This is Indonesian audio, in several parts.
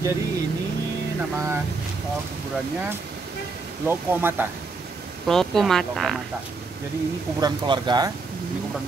jadi ini nama kuburannya Lokomata. Lokomata. Ya, Lokomata. Jadi ini kuburan keluarga. Ini kuburan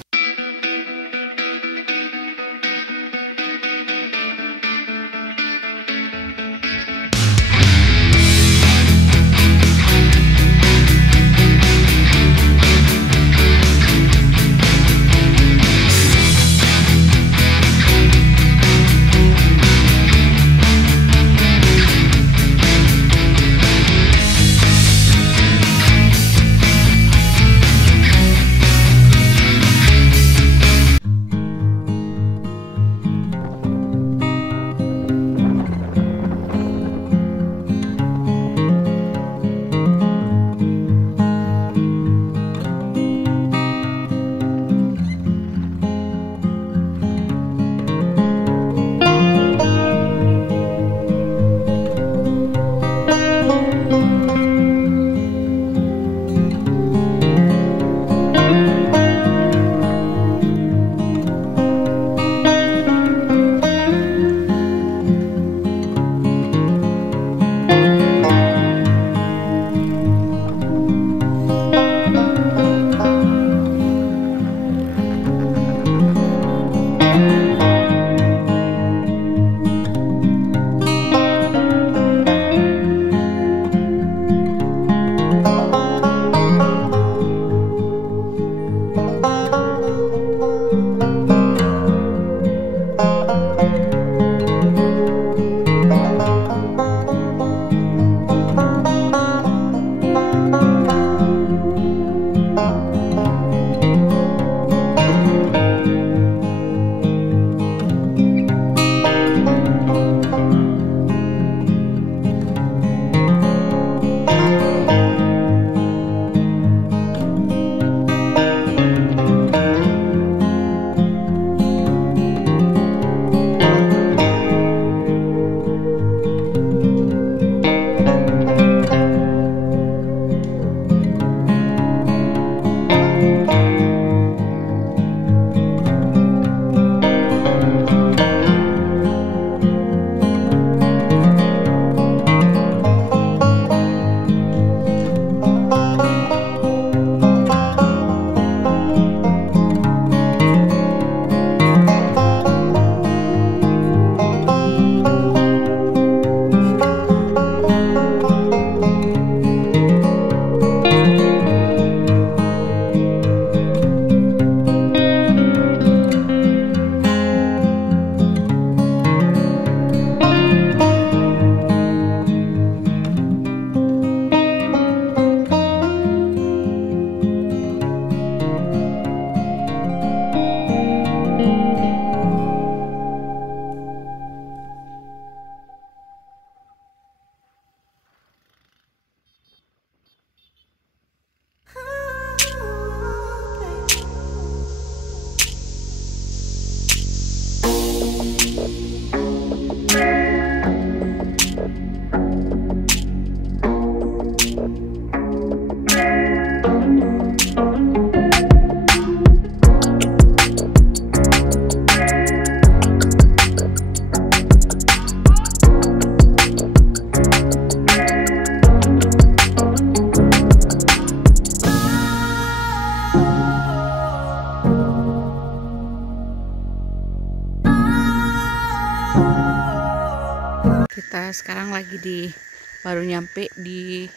Kita sekarang lagi baru nyampe di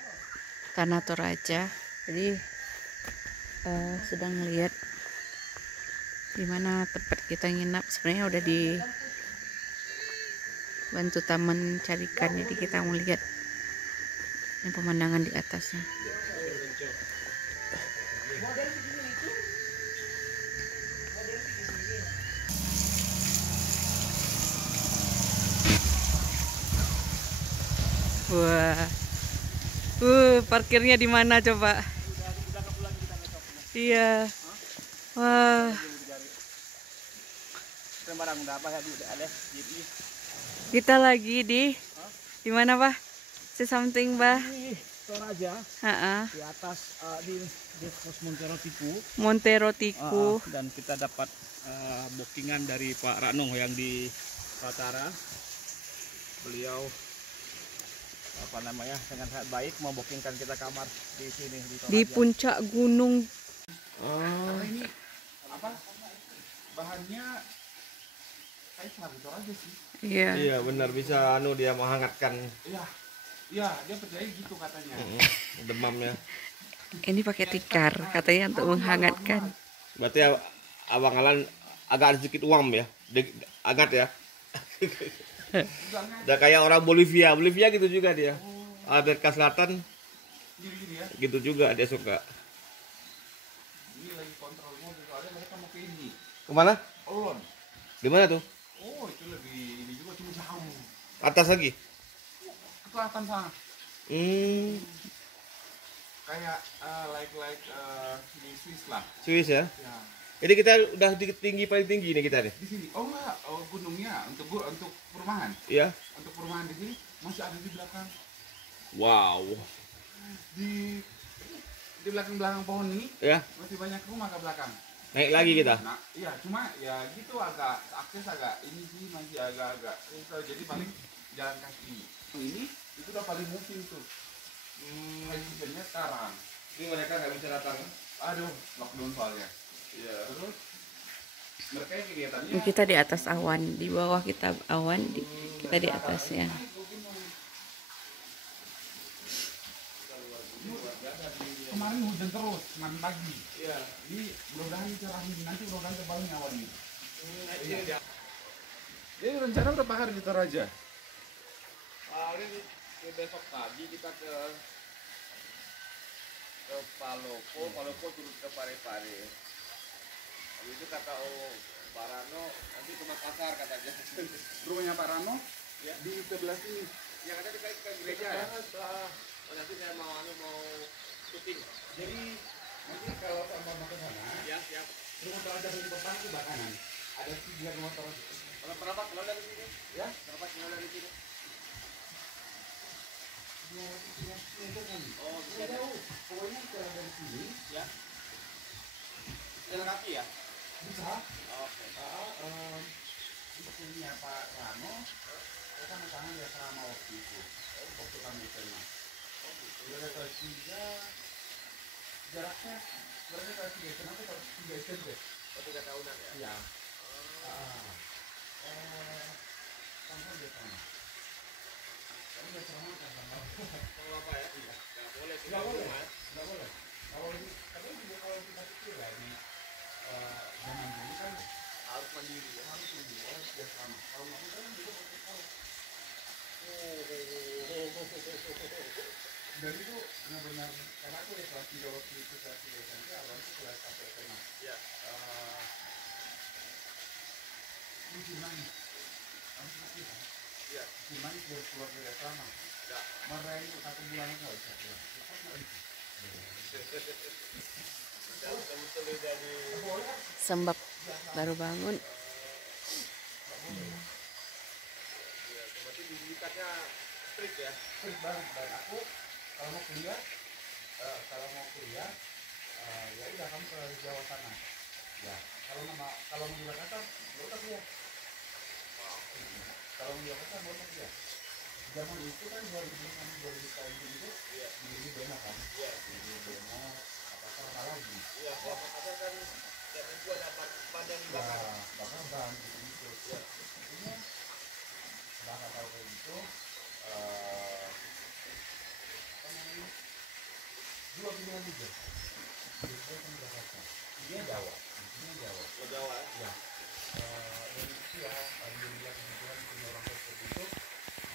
Tanah Toraja. Jadi sedang melihat di mana tempat kita nginap. Sebenarnya udah dibantu taman carikan, jadi kita mau lihat yang pemandangan di atasnya. Wah, parkirnya di mana coba? Iya. Wah. Kita lagi di mana, Pak? Say something, Pak. Toraja. Di atas di pos Montero Tiku. Montero Tiku. Dan kita dapat bookingan dari Pak Ratno yang di Batara. beliau apa namanya dengan sangat baik membookingkan kita kamar di sini di Di Toraja. puncak gunung. Karena ini apa? Bahannya kayak gitu aja sih. Iya. Iya benar, bisa dia menghangatkan Iya. Iya, dia percaya gitu katanya. demamnya. Ini pakai tikar katanya untuk menghangatkan. Berarti Abang Alan agak sedikit uam ya, hangat ya. Udah kayak orang Bolivia gitu juga dia. Amerika Selatan Gini-gini ya. gitu juga dia suka. Ini lagi kontrol mobil soalnya mereka mau ke ini. Kemana? Olon. Di mana tuh? Oh, itu lebih ini juga cuma jauh. Atas lagi. Ke selatan sana. Kayak di Swiss lah. Swiss ya. Ya. Jadi kita udah di tinggi paling tinggi nih kita nih. Di sini. Oh enggak, gunungnya untuk perumahan. Iya. Untuk perumahan di sini masih ada di belakang. Wow. Di belakang pohon ini Ya, masih banyak rumah ke belakang. naik lagi kita. Nah, iya cuma ya gitu agak akses agak ini sih masih agak susah. Jadi paling jalan kaki. Ini itu udah paling mungkin tuh. Sebenarnya sekarang. Ini mereka nggak bisa datang. Aduh, lockdown soalnya. Iya. Terus mereka kegiatannya. Kita di atas awan, di bawah kita awan, kita di atasnya. Kemarin hujan terus, kemarin pagi. Iya. Ini mudah-mudahan cerahin nanti mudah-mudahan tebalnya awan ini. Iya. Jadi rencana berapa hari di Toraja? Paling besok pagi kita ke Palopo turun ke Parepare. Habis itu kata Pak Rano nanti ke Makassar katanya. Rumahnya Pak Rano Ya. di sebelah sini. Yang ada di gereja ya. Oh, nanti saya mau syuting. Jadi nanti kalau sama mau ke sana, Ya, siap. rumah Toraja di depan itu kanan. Ada 3 rumah Toraja. Kalau berapa kilo dari sini? Ya? Berapa kilo dari sini? Oh, bisa Jauh. Pokoknya jalan dari sini ya. Jalan kaki ya? bisa. Oke. Istrinya Pak Rano, saya sama tangan dia sama waktu itu. Waktu kami SMA. Udah kelas 3, jaraknya berarti kelas 3 SMA itu kelas 3 SMP. Oh, 3 tahunan ya? Iya. Tangan dia sama. Kamu dia sama kan sama. Mau apa ya? Nggak boleh. Nggak boleh. Nggak boleh. Kalau ini, tapi juga kalau kita kecil ya di zaman dulu kan Harus mandiri ya. harus lebih harus dia sama. Kalau nggak bisa kan juga pakai tahu. Dan itu benar-benar karena aku ya kelas 3 waktu itu kelas 3 SMP, awal itu kelas 1 SMA. Ya. Lucu nangis. Kamu sakit kan? Iya. Lucu nangis biar keluar dari asrama. Ya. Marahin 1 bulan nggak bisa keluar. Cepat nggak bisa. Betul dari Sembab baru bangun. ya, berarti didikatnya strict ya. Strict banget. Dan aku kalau mau kuliah, ya udah kamu ke Jawa sana. Ya, kalau mau di Jakarta, nggak usah kuliah. Kalau mau di Jakarta, nggak usah kuliah. Zaman itu kan 2006 tahun itu, di demo kan? Iya. Di demo apa lagi? Iya, apa kan zaman gua dapat ban yang dibakar. Ya, bakar ban gitu. Iya. Ini setelah nggak tahu kayak gitu, apa namanya? 2 pilihan aja. Dia kan Jakarta. Dia Jawa. Dia Jawa. Oh, Jawa ya. Ya. Dan itu ya, alhamdulillah kebetulan punya orang tua seperti itu.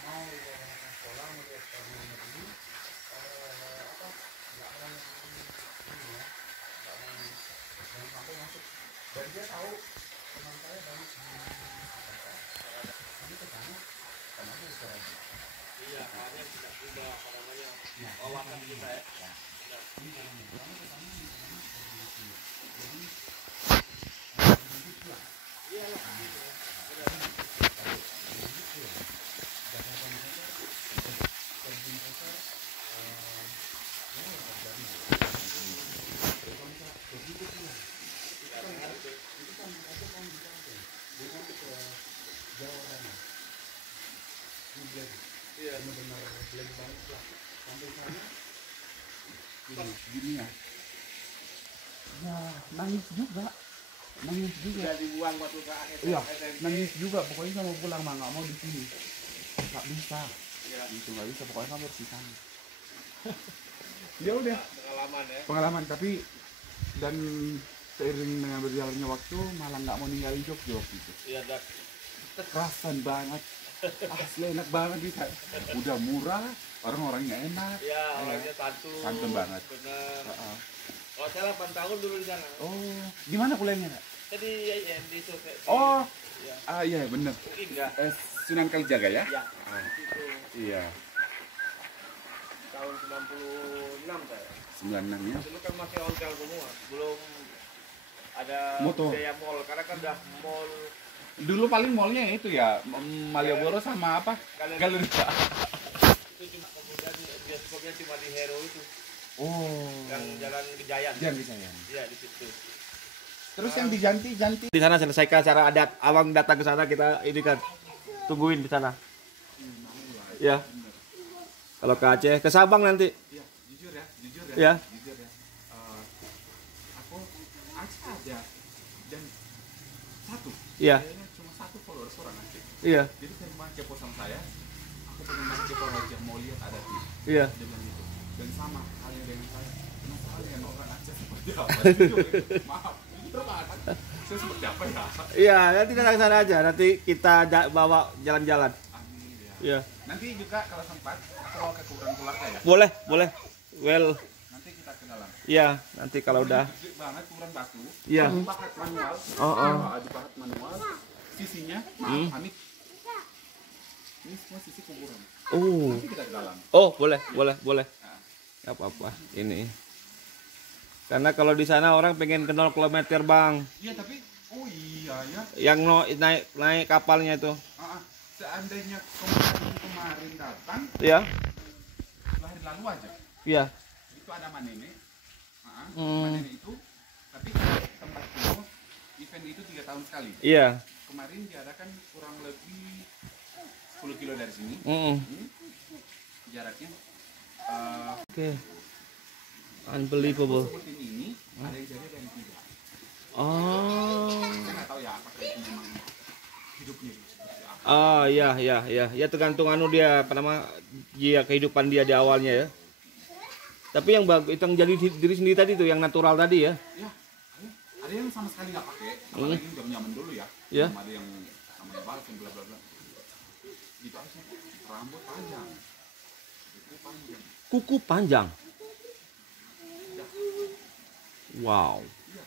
Mau dia anak sekolah, mau dia sekolah di negeri, apa? Nggak mau ini ya, nggak mau jangan sampai masuk. Dan dia tahu teman saya banyak di Jakarta. Jadi ke sana, sama aja di Toraja. Iya, karena tidak berubah apa namanya wawasan kita ya. Ini caranya, kamu ke sana, di sana, seperti itu. Jadi, hidup lah. Iya lah. ini blank. Iya. Benar-benar blank banget lah. Sampai sana gini ya. Ya nangis juga. Nangis juga. Udah dibuang waktu ke Iya, SMP. nangis juga. Pokoknya nggak mau pulang mah, nggak mau di sini. Nggak bisa. Iya. Itu nggak bisa. Pokoknya kamu harus di sana. Ya udah. Pengalaman ya. Pengalaman tapi dan seiring dengan berjalannya waktu malah nggak mau ninggalin Jogja waktu itu. Iya, Dak. Kerasan banget. Asli enak banget nih Kak. Udah murah, orang-orangnya enak. Iya, orangnya santun. Santun banget. Bener. Heeh. Kalau saya 8 tahun dulu di sana. Oh, gimana kuliahnya Kak? Jadi ya di itu kayak. Oh, Iya. iya bener. Indah. Sunan Kalijaga ya? Ya. Ah, Itu iya. tahun 96 saya. 96 ya. Dulu kan masih hotel semua, belum ada Motor. budaya mall karena kan udah mall Dulu paling mallnya itu ya, Malioboro sama apa? Galeri. Galeri. Itu cuma kemudian bioskopnya cuma di Hero itu Oh. yang jalan Gejayan. Jangan disayang. Iya di situ. Terus yang di Janti. Di sana selesaikan secara adat. Awang datang ke sana kita ini kan tungguin di sana. Ya. Kalau ke Aceh, ke Sabang nanti. Iya, jujur ya. Ya. Jujur ya. Aku Aceh aja dan satu. Iya. Kayaknya cuma satu followers orang Aceh. Iya. Jadi teman kepo sama saya, aku pengen main kepo aja mau lihat adatnya. Iya. Dia bilang gitu. Dan sama halnya dengan saya. Penasaran dengan orang Aceh seperti apa? Jujur, gitu. Maaf, jujur banget. Saya seperti apa ya? Iya, nanti datang ke sana aja. Nanti kita bawa jalan-jalan. Amin ya. Iya. Nanti juga kalau sempat aku bawa ke kuburan keluarga ya. Boleh, boleh. Well, Nanti kita ke dalam. iya, nanti kalau udah. Gede banget kuburan batu. Iya. Dipahat manual. Oh. Dipahat manual. Sisinya, Hmm. Hamid. Ini semua sisi kuburan. Oh. Nanti kita ke dalam. Oh, boleh. Gak apa-apa. Ini. Karena kalau di sana orang pengen ke 0 km, Bang. Iya tapi, oh iya ya. Yang naik kapalnya itu. Seandainya kemarin datang, Iya. hari lalu aja. Iya. Itu ada Manene. Hmm. Manene itu, tapi tempat itu, event itu 3 tahun sekali. Iya. Kemarin diadakan kurang lebih 10 kilo dari sini. Jaraknya. Oke. Unbelievable. Seperti ini, ada yang jadi ada yang tidak. Oh. Saya nggak tahu ya apakah itu memang hidupnya seperti apa. Ah, ya tergantung dia apa nama dia kehidupan dia di awalnya ya. Tapi yang bagus itu yang jadi diri sendiri tadi tuh yang natural tadi ya. Ya, ada yang sama sekali nggak pakai, apalagi udah nyaman dulu ya. Ya. Ada yang namanya balsam bla bla bla. Gitu aja. Rambut panjang. Itu panjang. Kuku panjang. Wow. Iya,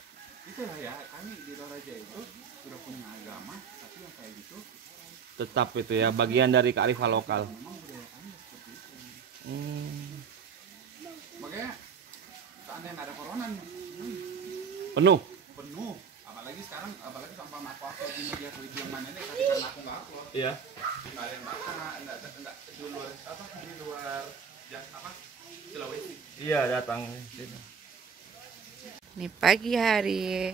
itulah ya. Kami di Toraja itu sudah punya agama, tapi yang kayak gitu Tetap itu ya bagian dari kearifan lokal. memang budaya kami seperti itu. Makanya seandainya nggak ada corona nih, Penuh. penuh. Apalagi sekarang, apalagi sampah aku di media Twitter yang mana nih, tapi karena aku nggak upload, Iya. nggak ada yang bakar, nggak di luar apa di luar ya apa Sulawesi. Iya datang. Ini pagi hari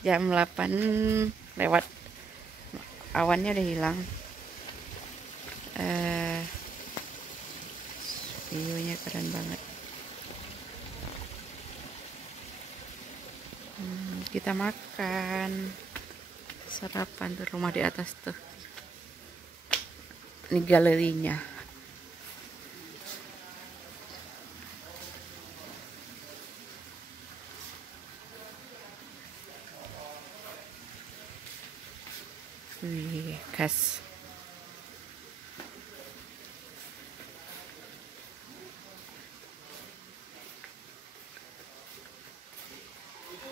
jam 8 lewat, awannya udah hilang. View-nya keren banget. Kita makan sarapan tuh, rumah di atas tuh. Ini galerinya. Wih, khas.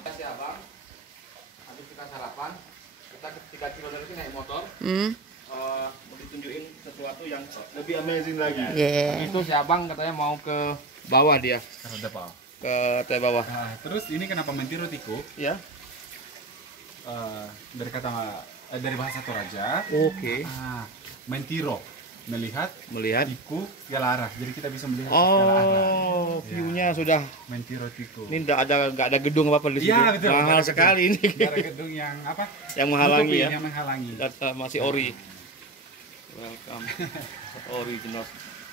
Kasih abang. Habis kita sarapan, kita ke 3 kilo dari sini naik motor. Mau ditunjukin sesuatu yang lebih amazing lagi. Yeah. Itu si abang katanya mau ke bawah dia, Karena depan. ke bawah. Nah, terus ini kenapa mentiro tiku? Ya. Dari kata dari bahasa Toraja. Oke. Mentiro melihat tiku segala arah. Jadi kita bisa melihat segala arah. Oh, view-nya sudah. Mentiro tiku. Ini nggak ada gedung apa di situ. Iya, betul. Mahal Nggak ada sekali ini. Nggak ada gedung yang apa? Yang menghalangi Nutupi, ya. Yang menghalangi. Data masih ori. Welcome. Original.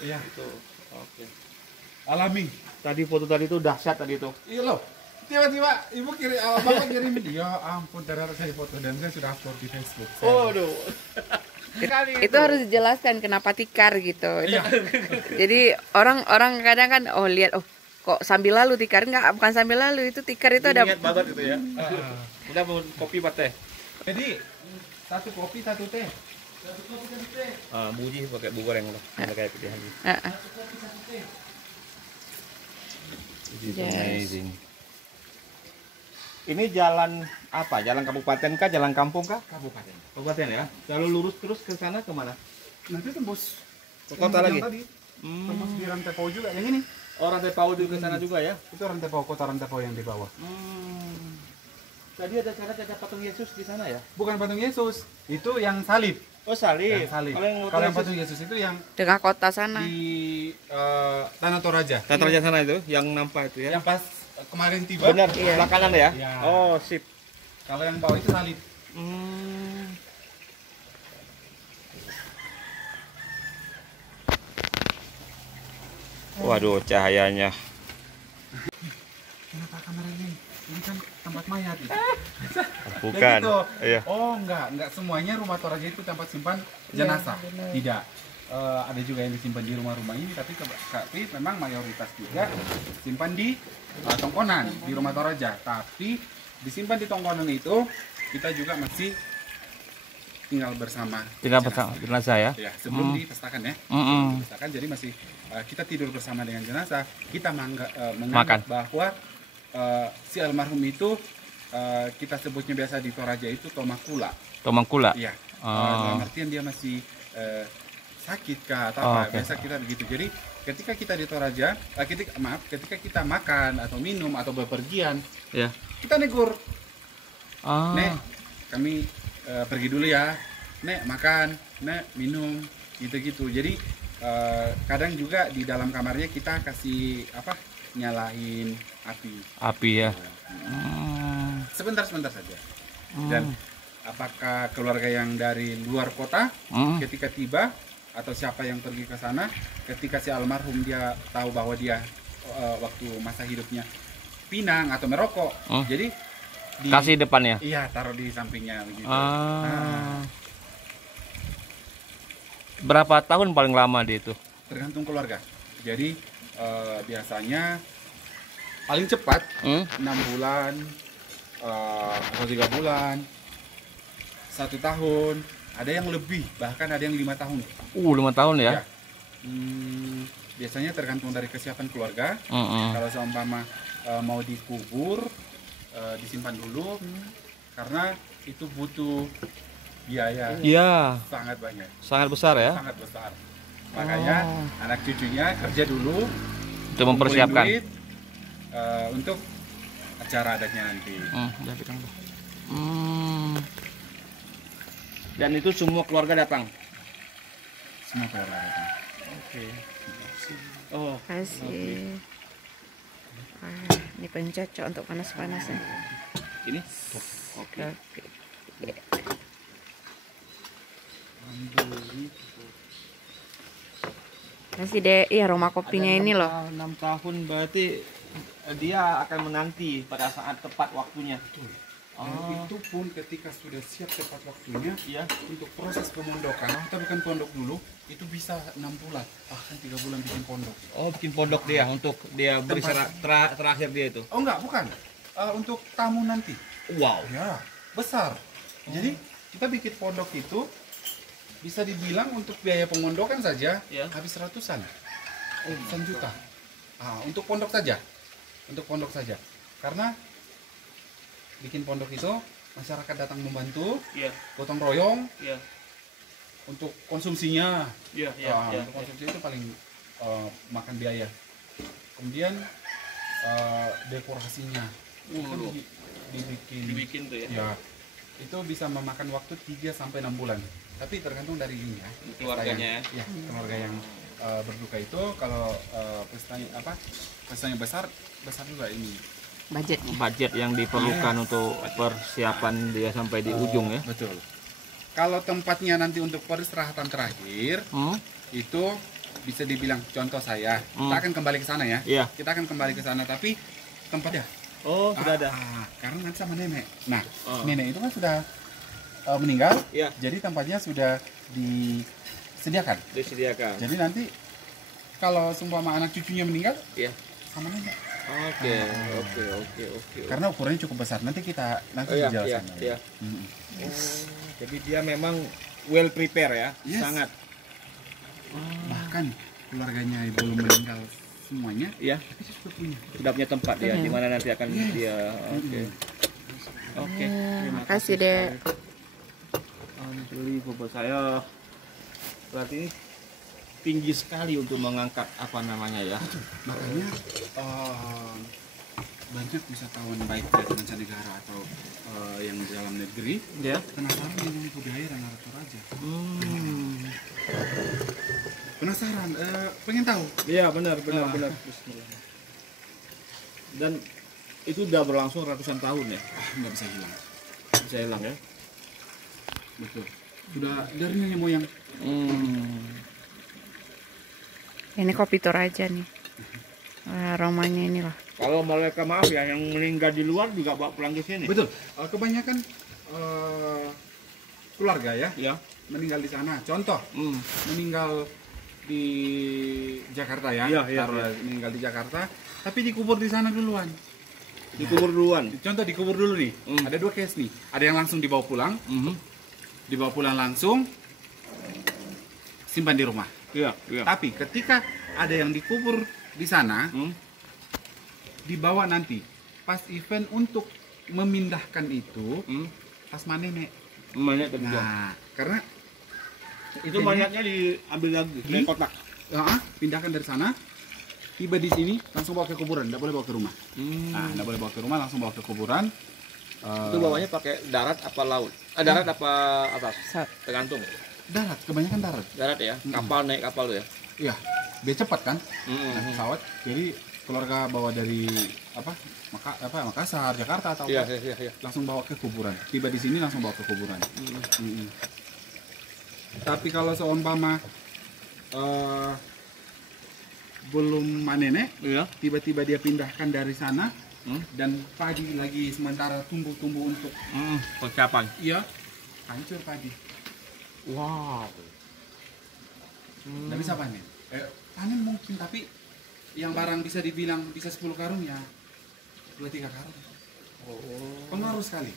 Iya. Itu. Oke. Alami. Tadi foto tadi tuh dahsyat tadi tuh. Iya loh. Tiba-tiba ibu kirim, bapak kirim video. Ya ampun, darah saya foto dan saya sudah upload di Facebook. Waduh. Itu harus dijelaskan kenapa tikar gitu. Iya. Jadi orang kadang kan lihat kok sambil lalu tikar, enggak, bukan sambil lalu, itu tikar itu ada. Ingat banget gitu ya. Udah mau kopi pak teh. Jadi satu kopi satu teh. Buji pakai bubur yang udah kayak pilihan. Yes. Amazing. Ini jalan apa? Jalan kabupaten kah? Jalan kampung kah? Kabupaten. Kabupaten ya. Lalu lurus terus ke sana kemana? Nanti tembus Ke kota lagi. Tadi. Tembus di Rantai Pau juga. Yang ini. Orang Tepau juga ke sana juga ya. Itu Rantai Pau, kota Rantai Pau yang di bawah. Tadi ada patung Yesus di sana ya? Bukan patung Yesus, itu yang salib. Oh salib. Yang salib. Kalau Kalau yang patung Yesus itu yang Tengah kota sana. di Tanah Toraja. Tata Raja sana itu, yang nampak itu ya? Yang pas kemarin tiba. Benar, Iya. sebelah kanan ya? Iya. Oh sip. Kalau yang bawah itu salib. Waduh cahayanya. Kenapa kamera ini? Ini kan tempat mayat itu. Bukan. Gitu. Iya. Oh enggak semuanya rumah Toraja itu tempat simpan jenazah. Tidak. Ada juga yang disimpan di rumah-rumah ini, tapi memang mayoritas juga simpan di Tongkonan di rumah Toraja. Tapi disimpan di Tongkonan itu kita juga masih tinggal bersama. Tinggal bersama jenazah ya? Ya, sebelum dipestakan ya. Dipestakan, jadi masih kita tidur bersama dengan jenazah. Kita menganggap bahwa si almarhum itu kita sebutnya biasa di Toraja itu Tomakula. Tomangkula. Iya. Dalam artian dia masih sakit kah atau apa? Oke. Biasa kita begitu. Jadi ketika kita di Toraja, ketika kita makan atau minum atau bepergian, Ya. kita negur. Ah. Nek, kami pergi dulu ya. Nek, makan. Nek, minum. Gitu-gitu. Jadi kadang juga di dalam kamarnya kita kasih nyalain api. Api ya. Sebentar saja. Dan apakah keluarga yang dari luar kota ketika tiba atau siapa yang pergi ke sana, ketika si almarhum dia tahu bahwa dia waktu masa hidupnya pinang atau merokok, jadi Kasih depannya. iya, taruh di sampingnya begitu. Berapa tahun paling lama dia itu? Tergantung keluarga. Jadi biasanya paling cepat 6 bulan atau 3 bulan, 1 tahun, ada yang lebih, bahkan ada yang 5 tahun. 5 tahun ya? Ya. Biasanya tergantung dari kesiapan keluarga. Kalau seumpama mau dikubur, disimpan dulu, karena itu butuh biaya Iya. sangat banyak, Sangat besar ya? sangat besar. Makanya anak cucunya kerja dulu Untuk mempersiapkan. kumpulin duit, untuk acara adatnya nanti. Dan itu semua keluarga datang. Semua keluarga datang. Oke. Oh. Kasih. Ini pencocok untuk panas-panasnya. Ini. Oke. Kasih deh, iya aroma kopinya ini loh. 6 tahun berarti dia akan menanti pada saat tepat waktunya. Itu pun ketika sudah siap tepat waktunya, Iya. untuk proses pemondokan, kita bukan pondok dulu, itu bisa 6 bulan, bahkan 3 bulan bikin pondok. Oh, bikin pondok dia untuk dia berisyarat terakhir dia itu. Oh enggak, bukan. Untuk tamu nanti. Wow. Ya, besar. Jadi kita bikin pondok itu bisa dibilang untuk biaya pemondokan saja Ya. habis ratusan. Ratusan juta. Untuk pondok saja. Untuk pondok saja. Karena bikin pondok itu masyarakat datang membantu, Iya. gotong royong Iya. untuk konsumsinya. Iya, Untuk konsumsi itu paling makan biaya. Kemudian dekorasinya itu dibikin tuh ya. ya, itu bisa memakan waktu 3 sampai 6 bulan. Tapi tergantung dari ini ya. Keluarganya Ya, keluarga yang berduka itu kalau pestanya besar juga ini. Budgetnya. Budget yang diperlukan untuk persiapan dia sampai di ujung ya. Betul. kalau tempatnya nanti untuk peristirahatan terakhir itu bisa dibilang contoh saya, kita akan kembali ke sana ya. Iya. Kita akan kembali ke sana tapi tempatnya Oh, sudah ada. karena nanti sama nenek. Nah, nenek itu kan sudah meninggal. Iya. Jadi tempatnya sudah disediakan. Disediakan. Jadi nanti kalau seumpama anak cucunya meninggal, Iya. sama nenek. Oke. Karena ukurannya cukup besar. Nanti kita Iya, di jalan iya, sana. iya. Mm-mm. Jadi dia memang well prepare ya, Yes. sangat. Bahkan keluarganya belum meninggal semuanya, Iya. tapi dia sudah punya. Sudah punya tempat dia, di mana nanti akan dia. Oke. Oke. Terima Makasih, Dek. Unbelievable saya. Berarti ini tinggi sekali untuk mengangkat apa namanya ya. Makanya banyak wisatawan baik dari mancanegara atau yang di dalam negeri Ya. penasaran dengan budaya dan Ratu Raja. Penasaran, pengen tahu. Iya, benar. Bismillah. Dan itu udah berlangsung ratusan tahun ya. Nggak bisa hilang. Bisa hilang ya. Betul. Sudah dari nenek moyang. Ini kopi Toraja nih. Aromanya ini loh. Kalau mereka maaf ya yang meninggal di luar juga bawa pulang ke sini. Betul. Kebanyakan keluarga ya Ya. meninggal di sana. Contoh, meninggal di Jakarta ya. Iya, iya, Taruhlah iya. meninggal di Jakarta, tapi dikubur di sana duluan. Dikubur duluan. Contoh dikubur dulu nih. Ada dua case nih. Ada yang langsung dibawa pulang, dibawa pulang langsung, simpan di rumah. Iya, iya. Tapi ketika ada yang dikubur di sana, dibawa nanti pas event untuk memindahkan itu, pas nenek. Banyak kerja. Nah, karena Itu banyaknya diambil lagi dari kotak. pindahkan dari sana, tiba di sini langsung bawa ke kuburan, tidak boleh bawa ke rumah. Nah, tidak boleh bawa ke rumah, langsung bawa ke kuburan. Itu bawanya pakai darat apa laut? Darat apa atas? Tergantung. Darat, kebanyakan darat. Darat ya. Kapal naik kapal tuh ya. Iya, biar cepat kan, naik pesawat. Jadi keluarga bawa dari Makassar, Jakarta atau Iya, apa, iya, iya. langsung bawa ke kuburan. Tiba di sini langsung bawa ke kuburan. Tapi kalau seumpama belum nenek, Iya. tiba-tiba dia pindahkan dari sana dan padi lagi sementara tumbuh-tumbuh untuk Persiapan. iya hancur padi. Wow. Nggak bisa panen. Panen mungkin tapi yang barang bisa dibilang bisa 10 karung ya 2-3 karung. Pengaruh sekali.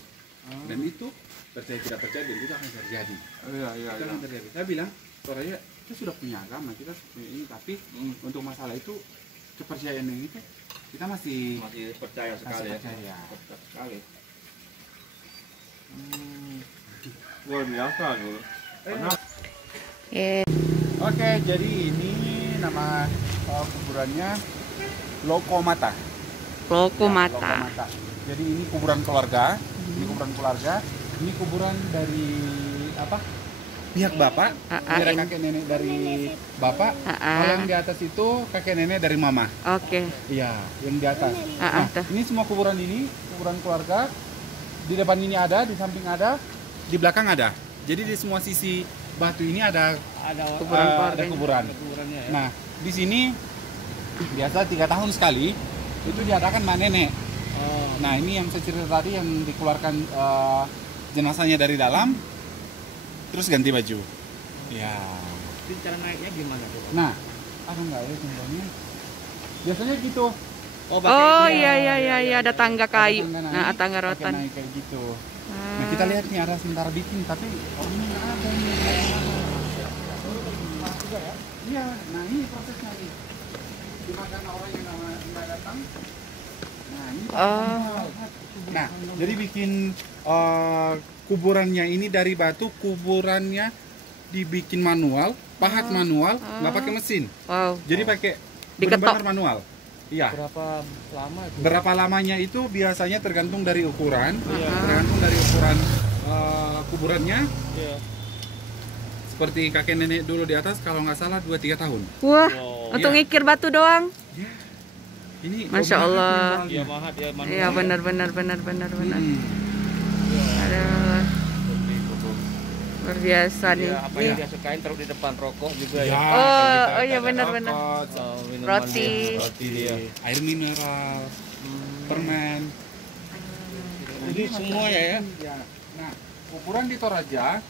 Dan itu percaya tidak percaya itu akan terjadi. Iya, iya, Itu akan terjadi. Saya bilang, Toraja kita sudah punya agama, kita punya ini, tapi untuk masalah itu kepercayaan yang itu kita masih percaya sekali ya. percaya. Percaya sekali. Luar biasa tuh. Oke, jadi ini nama kuburannya Lokomata. Lokomata. Jadi ini kuburan keluarga. Ini kuburan keluarga. Ini kuburan dari apa? Pihak bapak, dari kakek nenek dari bapak. Kalau yang di atas itu kakek nenek dari mama. Oke. Iya, yang di atas. Nah, ini semua kuburan ini, kuburan keluarga. Di depan ini ada, di samping ada, di belakang ada. Jadi di semua sisi batu ini ada Kuburan keluarga. kuburan. Nah, di sini biasa 3 tahun sekali itu diadakan nenek. Nah, ini yang saya cerita tadi yang dikeluarkan jenazahnya dari dalam, terus ganti baju. Ya. Cara naiknya gimana tuh? Nah, ada nggak ya contohnya? Biasanya gitu. Oh iya ada tangga kayu. Ada Nah, naik, tangga pakai rotan. naik kayak gitu. Nah, kita lihat nih ada sementara bikin, tapi orangnya nggak ada nih. Juga ya? Iya, nah ini prosesnya nih. Cuma karena orang yang nggak datang. Nah, ini nah, jadi bikin kuburannya ini dari batu, kuburannya dibikin manual, pahat manual, nggak pakai mesin. Wow. Jadi pakai Diketok. benar-benar manual. Iya. Berapa lama itu? Berapa lamanya itu biasanya tergantung dari ukuran, tergantung dari ukuran kuburannya. Iya. Seperti kakek nenek dulu di atas, kalau nggak salah 2-3 tahun. Wah, Wow. untuk Iya. ngikir batu doang. Ini Masya Allah. Iya, mahat ya manusia. Iya benar. Hmm. Aduh. Luar biasa nih. Dia, apa yang dia sukain taruh di depan, rokok juga ya. Oh iya benar-benar. Minuman Roti. Roti, air mineral, permen. Jadi semua ya. Ya. Nah, ukuran di Toraja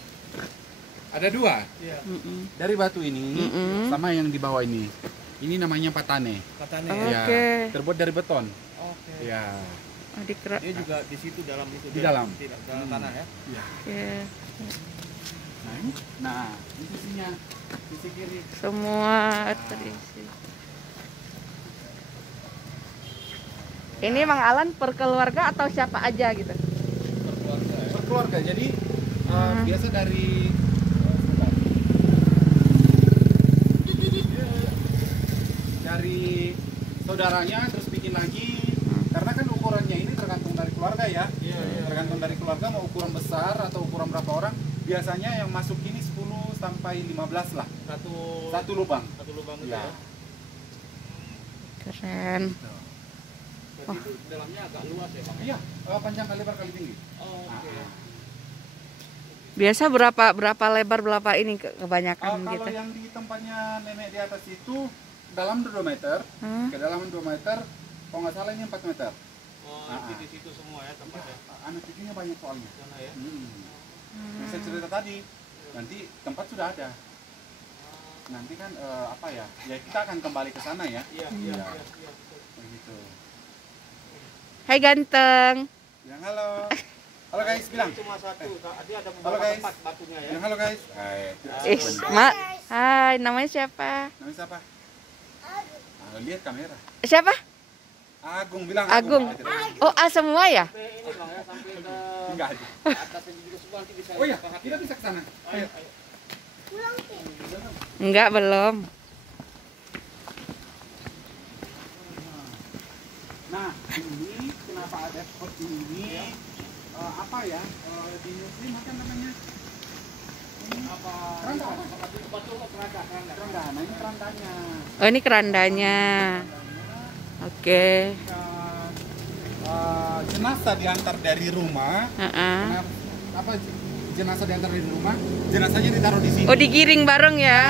ada dua. Mm-mm. Dari batu ini Mm-mm. sama yang di bawah ini. Ini namanya patane. Katanya Oh. Ya, Oke. terbuat dari beton. Oke. Ya. Oh, Dia juga di situ dalam itu. Di dia dalam. Tidak dalam tanah ya. Ya. Oke. Nah, itu isinya. Sisi kiri. Semua terisi. Ini Mang Alan per keluarga atau siapa aja gitu? Per keluarga. Jadi biasa dari saudaranya terus bikin lagi. Karena kan ukurannya ini tergantung dari keluarga ya. Tergantung dari keluarga mau ukuran besar atau ukuran berapa orang. Biasanya yang masuk ini 10 sampai 15 lah. Satu lubang. Satu lubang itu Ya. ya. Keren. Berarti itu dalamnya agak luas ya, Bang? Iya, panjang kali lebar kali tinggi. Oh, oke. Biasa berapa lebar berapa ini kebanyakan Kalau gitu? yang di tempatnya nenek di atas itu dalam 2 meter, kedalaman 2 meter, kalau nggak salah ini 4 meter. Oh, nanti di situ semua ya tempatnya. Anak cucunya banyak soalnya. Sana ya. Yang saya cerita tadi, nanti tempat sudah ada. Nanti kan apa ya? Ya kita akan kembali ke sana ya. Iya. Begitu. Hai ganteng. Yang halo. Halo guys, bilang. Cuma satu. Tadi ada Halo, beberapa guys. tempat batunya ya. Yang halo guys. Hai. Mak. Hai, namanya siapa? Namanya siapa? Lihat kamera. Siapa? Agung, bilang Agung. Oh, A semua ya? Sampai ini Bang ya, sampai ke Tinggal aja. atas ini juga semua nanti bisa. Oh iya, pakai. kita bisa ke sana. Ayo. Enggak, belum. Nah, ini kenapa ada seperti ini? Apa ya? Di muslim apa namanya? Ini Apa? keranda. Batu kok keranda. Keranda. Nah, ini kerandanya. Oh, ini kerandanya. Oke. Jenazah diantar dari rumah. Kenapa? Apa jenazah diantar dari rumah? Jenazahnya ditaruh di sini. Oh, digiring bareng ya?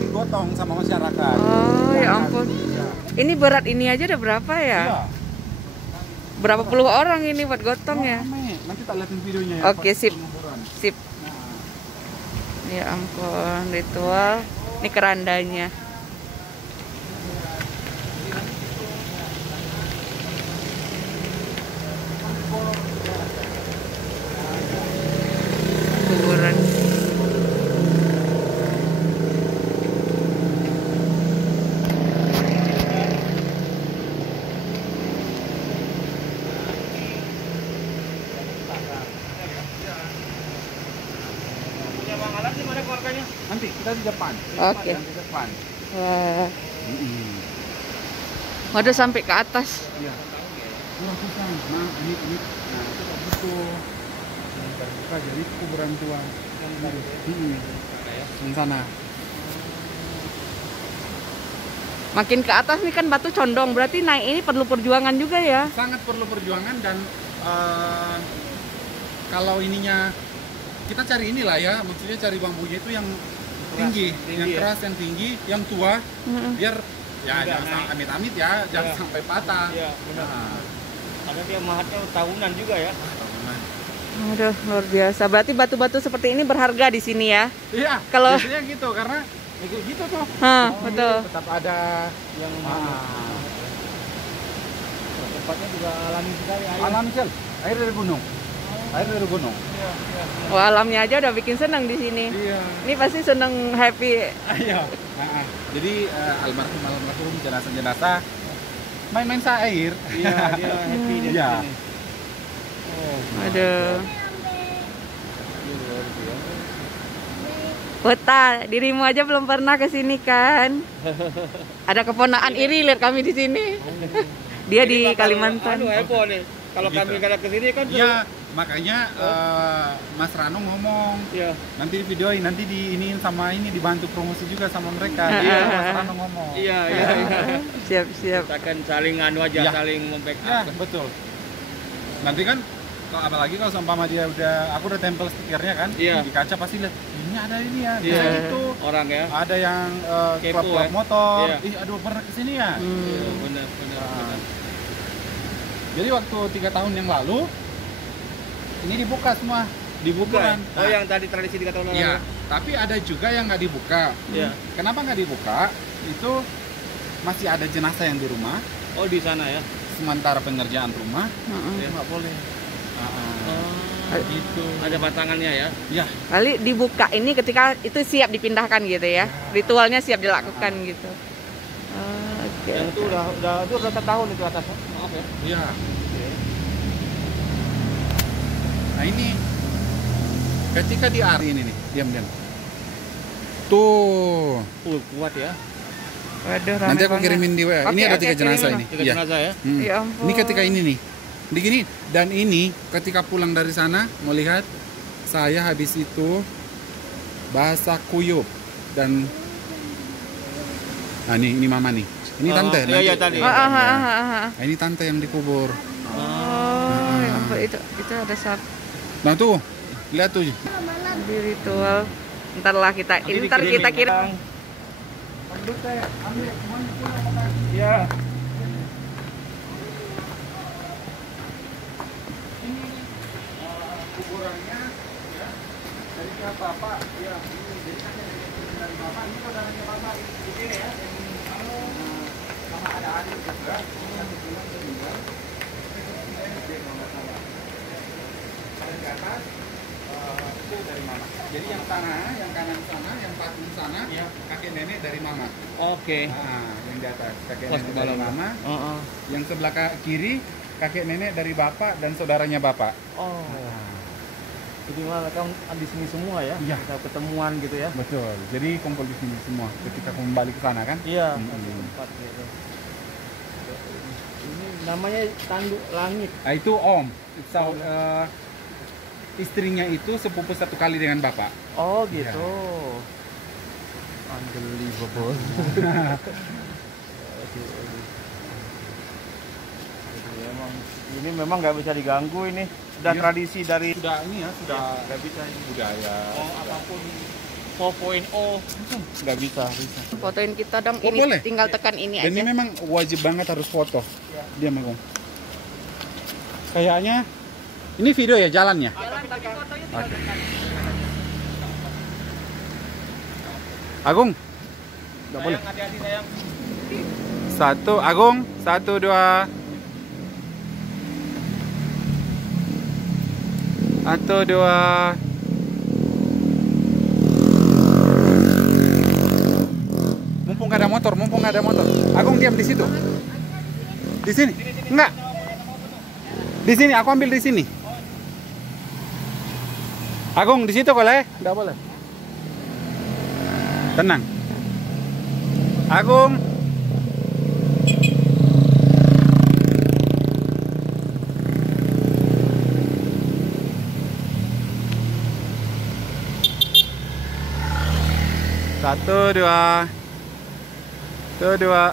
Digotong sama masyarakat. Oh, ya ampun. Iya. Ini berat ini aja udah berapa ya? Iya. Berapa puluh orang ini buat gotong ya? Rame. Nanti tak liatin videonya ya. Oke, pas sip. penguburan. Sip. Nah, Ya ampun, ritual. Ini kerandanya. Kuburan. Punya Bang Alan di mana keluarganya? nanti kita di depan. Oke. Yang di depan. Wah. Waduh, sampai ke atas. Iya. Kurang susah. Nah, ini. Nah, itu begitu. Terbuka jadi kuburan tua. Yang sana. Makin ke atas nih kan batu condong, berarti naik ini perlu perjuangan juga ya? Sangat perlu perjuangan dan kalau ininya kita cari inilah ya, maksudnya cari bambunya itu yang tinggi, yang ya? keras, yang tinggi, yang tua, biar ya Tidak jangan naik. amit-amit ya, jangan Iya. sampai patah. Iya, benar. Nah, Karena dia mahatnya tahunan juga ya. tahunan. Aduh, luar biasa. Berarti batu-batu seperti ini berharga di sini ya? Iya, Kalau- biasanya gitu karena gitu tuh. Hah, betul. Tetap ada Yang ah, tempatnya juga alami sekali. alami sel, air dari gunung. Air dari gunung. Wah, alamnya aja udah bikin senang di sini. Iya. Ini pasti senang, happy. Iya. Nah, jadi almarhum jenazah main-main sa air. Iya, dia happy dia. Iya. di sini. Aduh. Wota, dirimu aja belum pernah ke sini kan? Ada keponakan iri lihat kami di sini. Dia di Ini bakal, Kalimantan. Aduh, heboh nih. Kalau Begitu. kami kada ke sini kan Iya, makanya Mas Rano ngomong Iya. nanti di videoin, nanti diiniin sama ini dibantu promosi juga sama mereka. Ah, Iya, ah, Mas ah. Rano ngomong. Iya, iya. Siap, siap. Kita kan saling anu aja, Iya. saling membackup. Ya, betul. Nanti kan apalagi kalau seumpama dia aku udah tempel stikernya kan, Iya. di kaca pasti lihat ini ada ini ya, Iya. bisa itu. Orang ya. Ada yang Kepo, klub-klub ya? motor, Iya. ih aduh pernah kesini ya. Iya, benar. Nah. Jadi waktu 3 tahun yang lalu ini dibuka semua. Dibuka. Kuburan. Oh, yang tadi tradisi 3 tahun lalu. Iya, tapi ada juga yang nggak dibuka. Iya. Kenapa nggak dibuka? Itu masih ada jenazah yang di rumah. Oh, di sana ya. Sementara pengerjaan rumah Heeh. nggak boleh. Gitu. Ada batangannya ya. Ya, Kali dibuka ini ketika itu siap dipindahkan gitu ya. Ritualnya siap dilakukan gitu. Oke. Yang itu udah tahun itu atasnya. Maaf ya. iya. Nah ini ketika di hari ini nih, diam. Tuh, Kuat ya. Waduh, rame nanti aku banget. kirimin di WA. Ini Oke, ada oke, 3 jenazah kirimin ini. Tiga Iya. jenazah ya. Ya ampun. Ini ketika ini nih. Begini, dan ini ketika pulang dari sana mau lihat saya habis itu bahasa kuyup dan nah ini mama nih. Ini tante. Iya, iya, tadi. Nah, ini tante yang dikubur. Oh, ya ampun, itu ada sapi Nah tuh, lihat tuh. di ritual. Ntar kita kirim. Iya. Kuburannya ya dari pihak bapak ya ini jadi kan dari bapak ini saudaranya bapak ini ya sama ada adik juga ini yang bilang meninggal ada di atas itu dari mama jadi yang sana yang kanan sana yang patung sana ya kakek nenek dari mama Oke. yang di atas kakek Pas nenek ke dari dalam. mama Heeh. yang sebelah kiri kakek nenek dari bapak dan saudaranya bapak. Oh. Jadi malah kan di sini semua ya. Iya. Kita ketemuan gitu ya. Betul. Jadi kumpul di sini semua ketika kembali ke sana kan? Iya. Hmm. Satu tempat gitu. Ini namanya tanduk langit. Nah, itu Om. Istrinya itu sepupu satu kali dengan bapak. Oh Iya. gitu. Unbelievable. Ini memang nggak bisa diganggu ini. Sudah Iya. tradisi dari Sudah ini ya, sudah nggak bisa ini. budaya. Apapun 4.0 nggak bisa. Fotoin kita dong. Oh, Ini boleh. tinggal tekan ini Dan aja. ini memang wajib banget harus foto. Dia Agung. Kayaknya ini video ya jalannya. Oke. Agung. Nggak boleh. Hati-hati sayang. Satu, Agung. 1, 2. 1, 2. Mumpung nggak ada motor. Agung diam di situ. Di sini. Enggak. Di sini, aku ambil di sini. Agung di situ boleh? Enggak boleh. Tenang. Agung. Satu, dua. Satu, dua.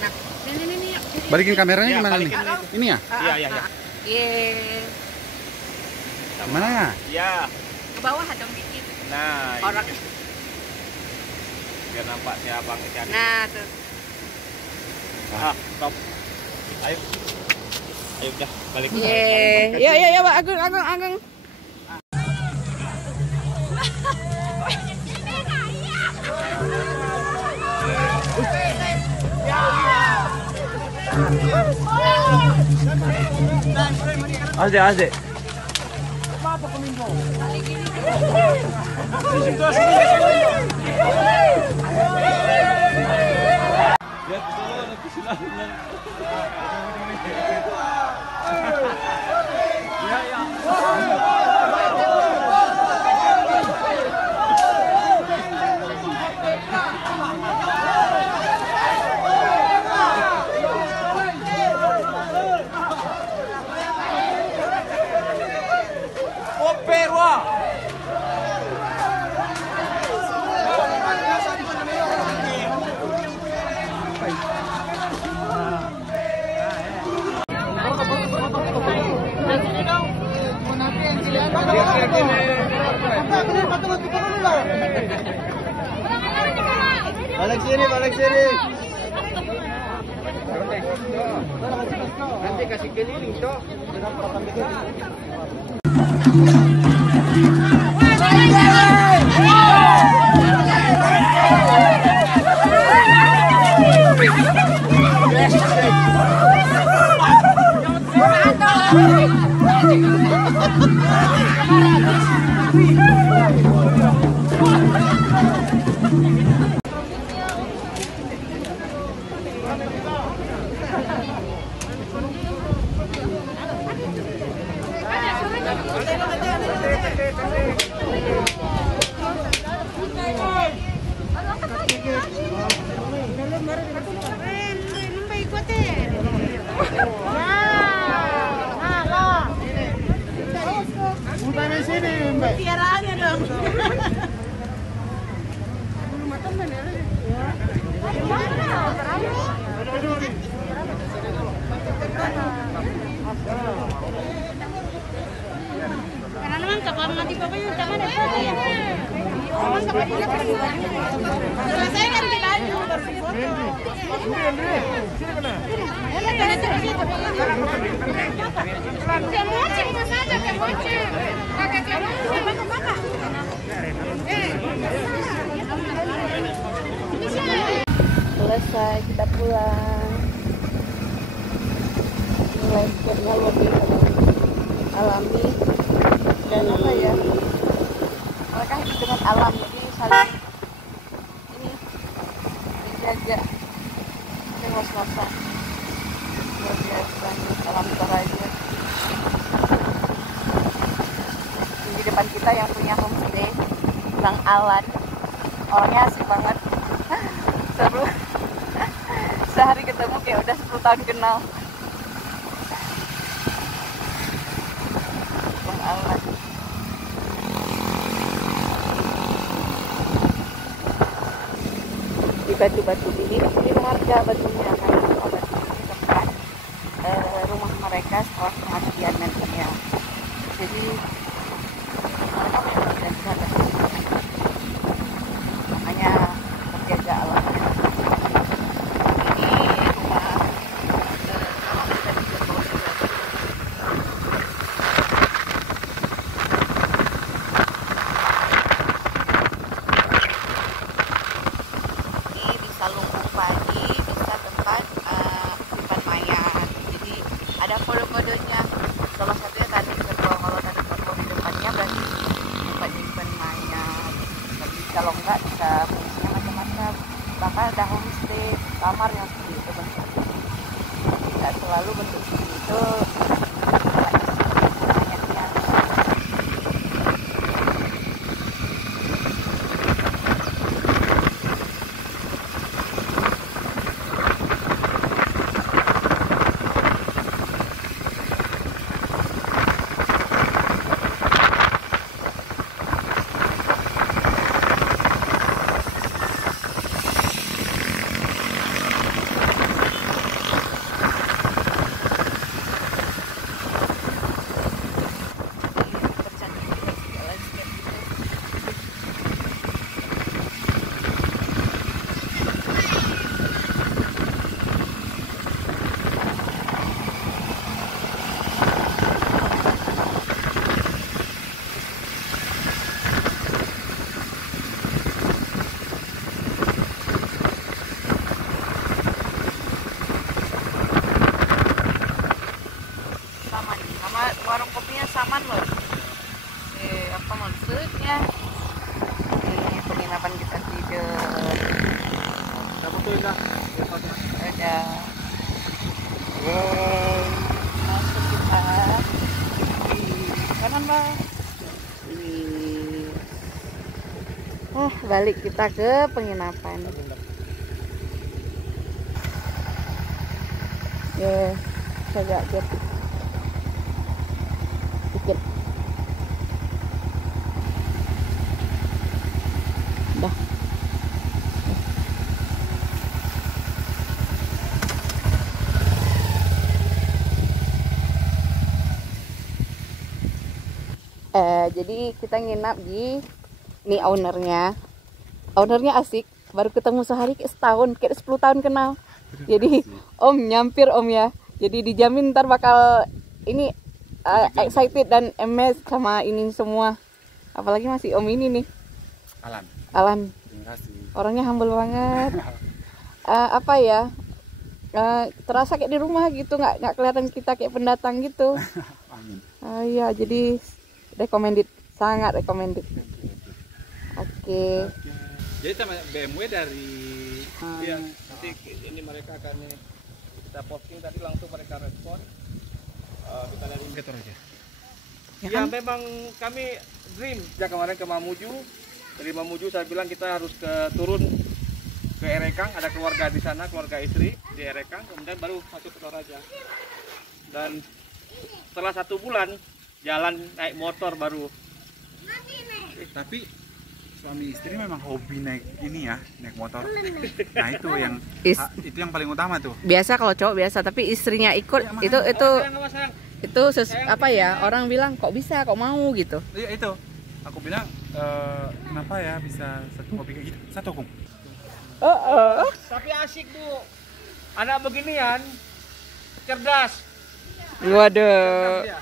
Nah, ini. Balikin kameranya Ya, gimana nih? balikin Ini ya? Iya, iya, iya. Yeay. Mana ya? Ya. Ke bawah dong dikit. Nah, Orang. ini. Biar nampak si abang ikan. Nah, tuh. Stop. Ayo. Ayo udah balik. Yeay. Ya, Pak. Agung. Aze. Balik sini, balik sini. Nanti kasih keliling, Cok. Piaraannya dong. Karena naman kapag mati pa yung tama na po. Naman kapag selesai kan kita aja berfoto. Kemoci mas aja kemoci. Kakak kemoci bapak. Selesai, kita pulang. Landscape-nya lebih alami dan apa ya, mereka hidup dengan alam, jadi saling ini dijaga dan was-wasan. Luar biasa, alam Toraja. Di depan kita yang punya homestay, Bang Alan, orangnya asik banget. Seru. Sehari ketemu kayak udah 10 tahun kenal. Bang Alan. Di batu-batu ini harga batunya karena batu ini tempat rumah mereka setelah kematian neneknya. Jadi mereka tidak bisa makanya terjaga alamnya. Ini rumah ini bisa lumbung padi, bisa tempat simpan mayat. Jadi ada kode-kodenya. Salah satunya tadi kerbau, kalau ada kerbau di depannya berarti simpan mayat. Tapi kalau enggak bisa fungsinya macam-macam. Bahkan ada homestay, kamar yang seperti itu bentuknya. Tidak selalu bentuk seperti itu. Warung kopinya Saman loh. Apa maksudnya? Ini penginapan kita tidur. Ada. Masuk kita di kanan bang. Balik kita ke penginapan. Ya, agak jatuh. Dikit. Dah. Jadi kita nginap di nih ownernya asik, baru ketemu sehari kayak setahun, kayak 10 tahun kenal. Jadi om nyampir om ya, jadi dijamin ntar bakal ini excited dan amazed sama ini semua. Apalagi masih om ini nih, Alan. Terima kasih. Orangnya humble banget. Apa ya, terasa kayak di rumah gitu, nggak kelihatan kita kayak pendatang gitu. Amin. Iya, jadi recommended, sangat recommended. Oke. Jadi sama BMW dari Iya, nanti ini mereka akan kita posting tadi langsung mereka respon. Kita dari Getor aja. ya memang kami dream sejak kemarin ke Mamuju. Dari Mamuju saya bilang kita harus turun ke Erekang, ada keluarga di sana, keluarga istri di Erekang, kemudian baru masuk ke Toraja. Dan setelah 1 bulan jalan naik motor baru. Tapi suami istri memang hobi naik ini ya, naik motor. Nah itu yang itu yang paling utama tuh. Biasa kalau cowok biasa, tapi istrinya ikut Ya, itu apa ya, orang bilang kok bisa, kok mau gitu. Iya itu. Aku bilang kenapa ya bisa satu hobi kayak gitu? Satu Kung. Tapi asik Bu. Anak beginian cerdas. Waduh. Cerdas dia.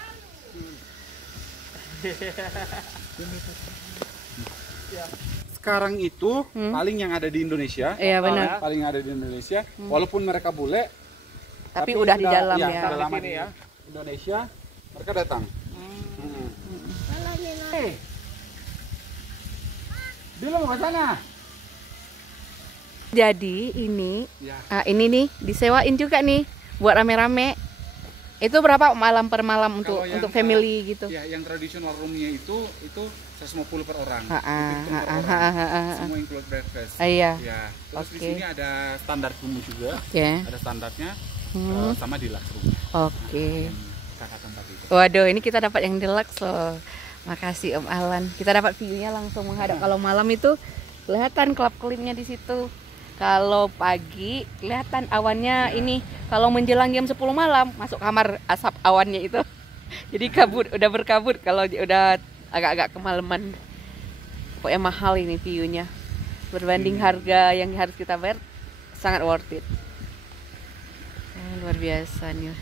Sekarang itu paling yang ada di Indonesia. Iya benar. Paling ada di Indonesia. Walaupun mereka bule, Tapi udah di dalam ya. Sudah lama Di sini di ya. Indonesia, mereka datang. Bila mau ke sana? Jadi ini Ya. ini nih disewain juga nih buat rame-rame. Itu berapa malam per malam untuk Kalau yang, family gitu? Ya, yang tradisional roomnya itu 150 per orang. Ha-ha, Itu per ha-ha, orang. ha-ha. Semua include breakfast. Iya. Ya. Terus di Oke. sini ada standar room juga. Oke. Ada standarnya sama deluxe room. Oke. Kakak tempat itu. Waduh, ini kita dapat yang deluxe loh. Makasih Om Alan. Kita dapat view-nya langsung menghadap. Kalau malam itu kelihatan kelap-kelipnya di situ. Kalau pagi kelihatan awannya ini. Kalau menjelang jam 10 malam masuk kamar asap awannya itu. Jadi kabut, udah berkabut kalau udah agak-agak kemalaman. Pokoknya mahal ini view-nya. Berbanding harga yang harus kita bayar, sangat worth it. Luar biasa nih.